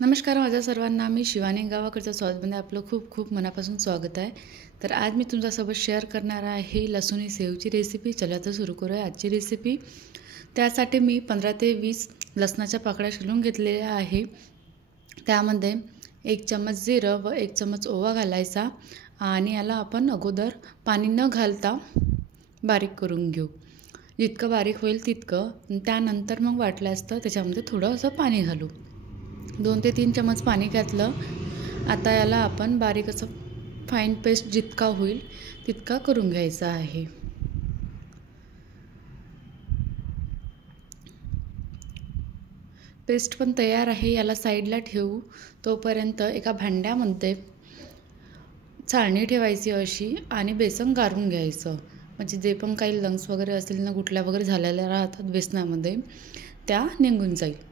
नमस्कार माझ्या सर्वांना. मी शिवानी गावाकडच्या स्वादमध्ये आपलं खूप खूप मनापासून स्वागत आहे. तर आज मी तुमच्यासोबत शेअर करणार आहे लसूणी सेवची रेसिपी. चला तर सुरू करूया आजची रेसिपी. त्यासाठी मी 15 ते 20 लसणाच्या पाकळ्या शिलून घेतलेल्या आहे. त्यामध्ये 1 चम्मच जिरं व 1 चम्मच ओवा घालायचा आणि याला आपण अगोदर पाणी न घालता बारीक करून घेऊ. जितकं बारीक होईल तितकं. त्यानंतर मग वाटलं असतं त्याच्यामध्ये थोडं असं पाणी घालू. 2 ते 3 चम्मच पाणी घातलं. आता याला आपण बारीक असं फाईन पेस्ट जितका होईल तितका करून घ्यायचा आहे. पेस्ट पण तयार आहे. याला साईडला ठेवू. तोपर्यंत एका भांड्यामध्ये चाळणी ठेवायची अशी आणि बेसन गारून घ्यायचं. म्हणजे जे पण काही लंग्स वगैरे असतील ना, गुठल्या वगैरे झालेल्या राहतात बेसनामध्ये, त्या निघून जाईल.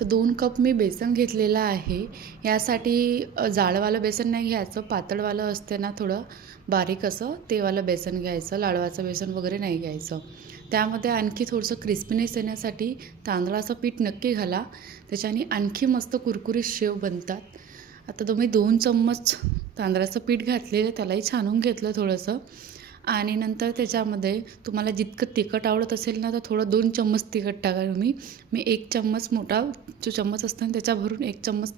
तर 2 कप मी बेसन घेतलेलं आहे. यासाठी जाडवालं बेसन नाही घ्यायचं, पातळवालं असते ना थोडं बारीक असं, ते वालं बेसन घ्यायचं. लाडवाचं बेसन वगैरे नाही घ्यायचं. त्यामध्ये आणखी थोडंसं क्रिस्पीनेस येण्यासाठी तांदळाचं पीठ नक्की घाला. त्याच्याने आणखी मस्त कुरकुरीत शेव बनतात. आता तुम्ही 2 चम्मच तांदळाचं पीठ घातलेलं, त्यालाही छानून घेतलं थोडंसं. आणि नंतर त्याच्यामध्ये तुम्हाला जितकं तिखट आवडत असेल ना, तर थोडं 2 चम्मच तिखट टाका तुम्ही. मी 1 चम्मच, मोठा जो चम्मच असतो ना त्याच्या भरून 1 चम्मच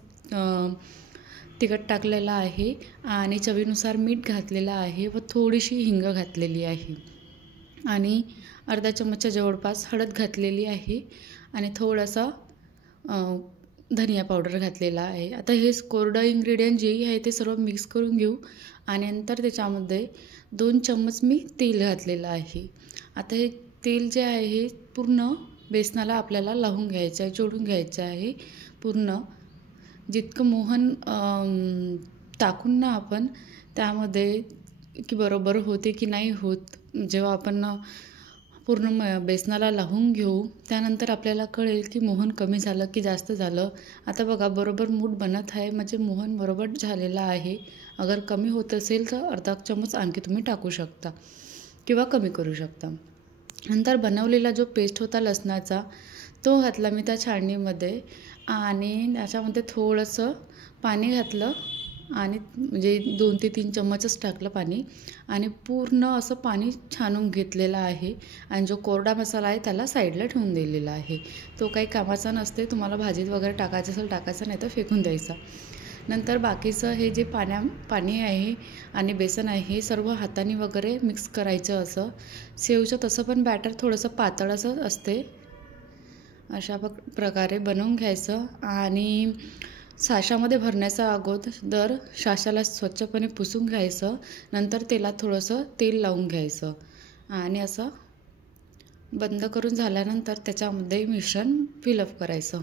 तिखट टाकलेला आहे. आणि चवीनुसार मीठ घातलेलं आहे व थोडीशी हिंग घातलेली आहे. आणि अर्धा चम्मचच्या जवळपास हळद घातलेली आहे. आणि थोडासा धनिया पावडर घातलेला आहे. आता हे कोरडं इन्ग्रेडियंट जेही आहे ते सर्व मिक्स करून घेऊ. आणि नंतर त्याच्यामध्ये 2 चम्मच मी तेल घातलेलं आहे. आता हे तेल जे आहे हे पूर्ण बेसनाला आपल्याला लावून घ्यायचं आहे, जोडून घ्यायचं आहे पूर्ण. जितकं मोहन टाकून ना आपण त्यामध्ये की बरोबर होते की नाही होत, जेव्हा आपण पूर्ण बेसनाला लावून घेऊ त्यानंतर आपल्याला कळेल की मोहन कमी झालं की जास्त झालं. आता बघा बरोबर मूठ बनत आहे, म्हणजे मोहन बरोबर झालेला आहे. अगर कमी होत असेल तर अर्धा चम्मच आणखी तुम्ही टाकू शकता किंवा कमी करू शकता. नंतर बनवलेला जो पेस्ट होता लसणाचा तो घातला मी त्या छाणणीमध्ये. आणि त्याच्यामध्ये थोडंसं पाणी घातलं आणि म्हणजे 2 ते 3 चम्मचच टाकलं पाणी. आणि पूर्ण असं पाणी छानून घेतलेलं आहे. आणि जो कोरडा मसाला आहे त्याला साईडला ठेवून दिलेला आहे. तो काही कामाचा नसते. तुम्हाला भाजीत वगैरे टाकायचं असेल टाकायचं, नाही तर फेकून द्यायचा. नंतर बाकीचं हे जे पाणी आहे आणि बेसन आहे हे सर्व हाताने वगैरे मिक्स करायचं. असं सेवचं तसं पण बॅटर थोडंसं पातळ असं असते. अशा प्रकारे बनवून घ्यायचं. आणि साच्यामध्ये भरण्याचा अगोदर साच्याला स्वच्छपणे पुसून घ्यायचं. नंतर तेलात थोडंसं तेल लावून घ्यायचं आणि असं बंद करून झाल्यानंतर त्याच्यामध्ये मिश्रण फिलअप करायचं.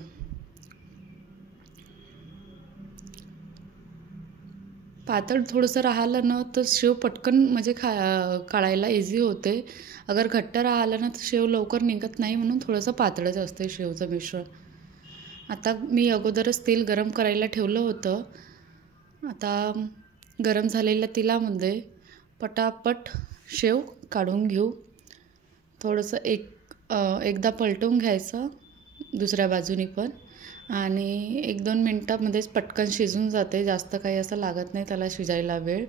पातळ थोडंसं राहिलं ना तर शेव पटकन म्हणजे काढायला इझी होते. अगर घट्ट राहिलं ना तर शेव लवकर निघत नाही, म्हणून थोडंसं पातळच असते शेवचं मिश्रण. आता मी अगोदरच तेल गरम करायला ठेवलं होतं. आता गरम झालेल्या तेलामध्ये पटापट शेव काढून घेऊ. थोडंसं एकदा पलटवून घ्यायचं दुसऱ्या बाजूनी पण. आणि 1-2 मिनटामध्येच पटकन शिजून जाते. जास्त काही असं लागत नाही त्याला शिजायला वेळ.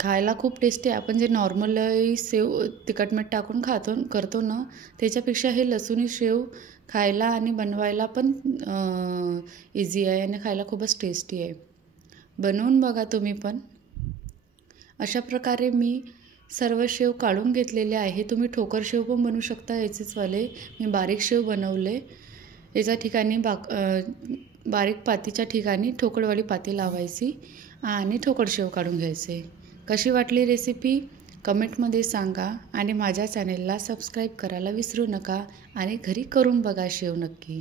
खायला खूप टेस्टी आहे. आपण जे नॉर्मली शेव तिखट मीठ टाकून करतो ना, त्याच्यापेक्षा हे लसूणी शेव खायला आणि बनवायला पण इझी आहे आणि खायला खूपच टेस्टी आहे. बनवून बघा तुम्ही पण. अशा प्रकारे मी सर्व शेव काढून घेतलेले आहे. तुम्ही ठोकर शेव पण बनवू शकता याचेच वाले. मी बारीक शेव बनवले. याच्या ठिकाणी बारीक पातीच्या ठिकाणी ठोकळवाली पाती लावायची आणि ठोकर शेव काढून घ्यायचे. कशी वाटली रेसिपी कमेंटमध्ये सांगा. आणि माझ्या चॅनेलला सबस्क्राईब करायला विसरू नका. आणि घरी करून बघा शेव नक्की.